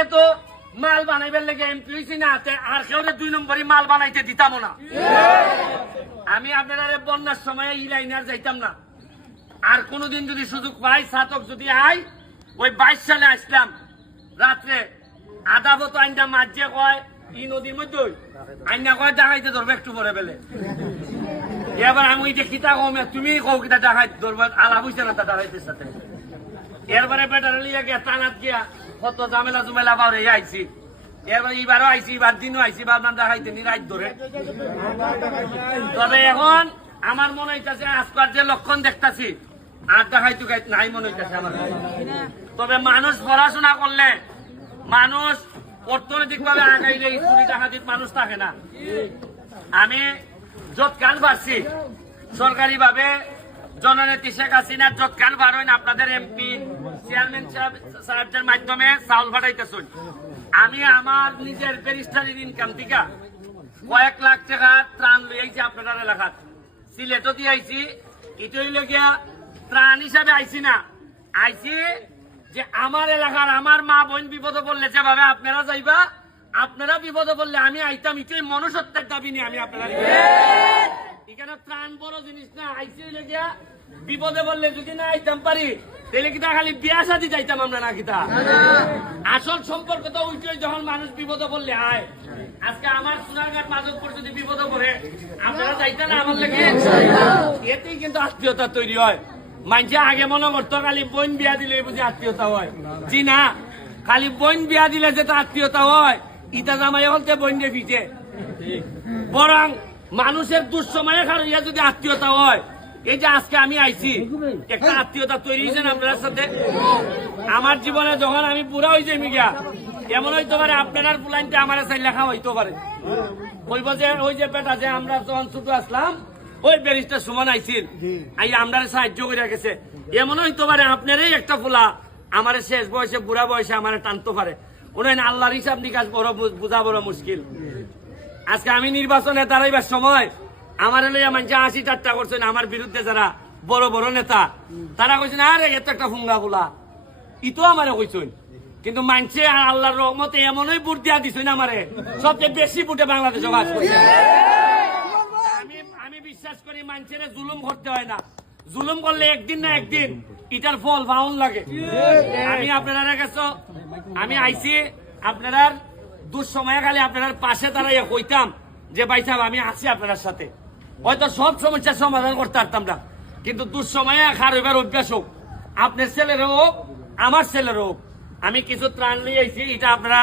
যেহেতু মাল বানাইবার লেগে এমপি হয়েছি না আর কেউ দুই নম্বরই মাল বানাইতে দিতাম না। আমি আপনারা বন্যার সময় ই লাইনার যাইতাম না। আর কোনোদিন যদি সুযোগ পাই, সাতক যদি আই, ওই বাইশ সালে আসলাম। রাত্রে আধা বতো আইনটা মাঝে কয়, ই নদীর মধ্যে আইনা কয়, দেখাইতে ধরবে একটু পরে বেলে। এবার আমি যে কিতা কমে তুমি কও কিতা দেখাই, ধরবে, আলাপ হইছে না তা দাঁড়াইতে সাথে। এরপরে বেটার লিয়া গিয়া টানাত গিয়া কত ঝামেলা জুমেলা পারে আইছি। এবার এবারও আইছি এবার দিনও আইছি ভাবলাম দেখাইতে নি রাত ধরে। তবে এখন আমার মনে হইতাছে, আজকাল যে লক্ষণ দেখতাছি, আর দেখাইতে নাই মনে হইতাছে আমার। তবে মানুষ পড়াশোনা করলে, মানুষ অর্থনৈতিক ভাবে আগাইলে চুরি ডাকাতির মানুষ থাকে না। আমি যৎকাল পারছি সরকারি ভাবে জননেত্রী শেখ হাসিনা যৎকাল পারেন আপনাদের এমপি চেয়ারম্যান সাহেবদের মাধ্যমে চাউল ফাটাইতেছেন। আমি আমার নিজের ব্যারিস্টারির ইনকাম থেকে কয়েক লাখ টাকা ত্রাণ লইয়াইছি আপনাদের এলাকাত সিলেটও দিয়ে আইছি, এটাই লগিয়া ত্রাণ হিসাবে আইছি না। আইছি যে আমার এলাকার আমার মা বোন বিপদে পড়লে যেভাবে আপনারা যাইবা, আপনারা বিপদে পড়লে আমি আইতাম, এটাই মনুষ্যত্বের দাবি নিয়ে আমি আপনারা এখানে ত্রাণ বড় জিনিস না, আইসি হইলে গিয়া বিপদে বললে যদি না আইতাম পারি, তাহলে কিতা খালি বিয়া শাদি যাইতাম আমরা না কিতা আসল সম্পর্ক তো উঠে যখন মানুষ বিপদে পড়লে আয়। আজকে আমার সোনারঘাট মাধবপুর যদি বিপদে পড়ে, আপনারা যাইতেন না আমার লেগে? এতেই কিন্তু আত্মীয়তা তৈরি হয়। মানছে আগে মনে করতো খালি বোন বিয়া দিলে বুঝি আত্মীয়তা হয়। জি না, খালি বোন বিয়া দিলে যেটা আত্মীয়তা হয়। ইটা জামাই হলতে বোন দিয়ে পিছে বরং মানুষের দুঃসময়ে খারইয়া যদি আত্মীয়তা হয়। এই যে আজকে আমি আইছি, একটা আত্মীয়তা তৈরি হয়েছে না আপনার সাথে? আমার জীবনে যখন আমি বুড়া হয়েছে মিগা এমন হইতে পারে আপনার পুলাইনটা আমার সাই লেখা হইতে পারে। কইব যে, ওই যে বেটা, যে আমরা যখন ছোট আসলাম, ওই ব্যারিস্টার সুমন আইছিল। আই আমরা সাহায্য করে গেছে। এমন হইতে পারে আপনারই একটা ফুলা, আমার শেষ বয়সে, বুড়া বয়সে আমার টানতে পারে। উনি আল্লাহর হিসাব নিকাশ বড় বুঝা বড় মুশকিল। আজকে আমি নির্বাচনে দাঁড়াইবার সময় আমার লইয়া মানুষ আশি টাট্টা করছেন আমার বিরুদ্ধে যারা বড় বড় নেতা, তারা কইছেন আরে এত একটা ফুঙ্গা বলা। ইতো আমারে কইছেন কিন্তু মানছে আর আল্লাহর রহমতে এমনই বুট দিয়া দিছেন আমারে, সবচেয়ে বেশি বুটে বাংলাদেশে আমি আমি বিশ্বাস করি মানুষের জুলুম করতে হয় না। জুলুম করলে একদিন না একদিন ইটার ফল ফাউন লাগে। আমি আপনারা কাছে আমি আইছি আপনারা দুঃসময়ে খালি আপনার পাশে দাঁড়াইয়া কইতাম যে, ভাই সাহেব, আমি আছি আপনার সাথে। হয়তো সব সমস্যার সমাধান করতে পারতাম না। কিন্তু দুঃসময়ে খার হইবার অভ্যাস হোক, আপনার ছেলের হোক, আমার ছেলের হোক, আমি কিছু ত্রাণ নিয়ে আইছি এটা আপনারা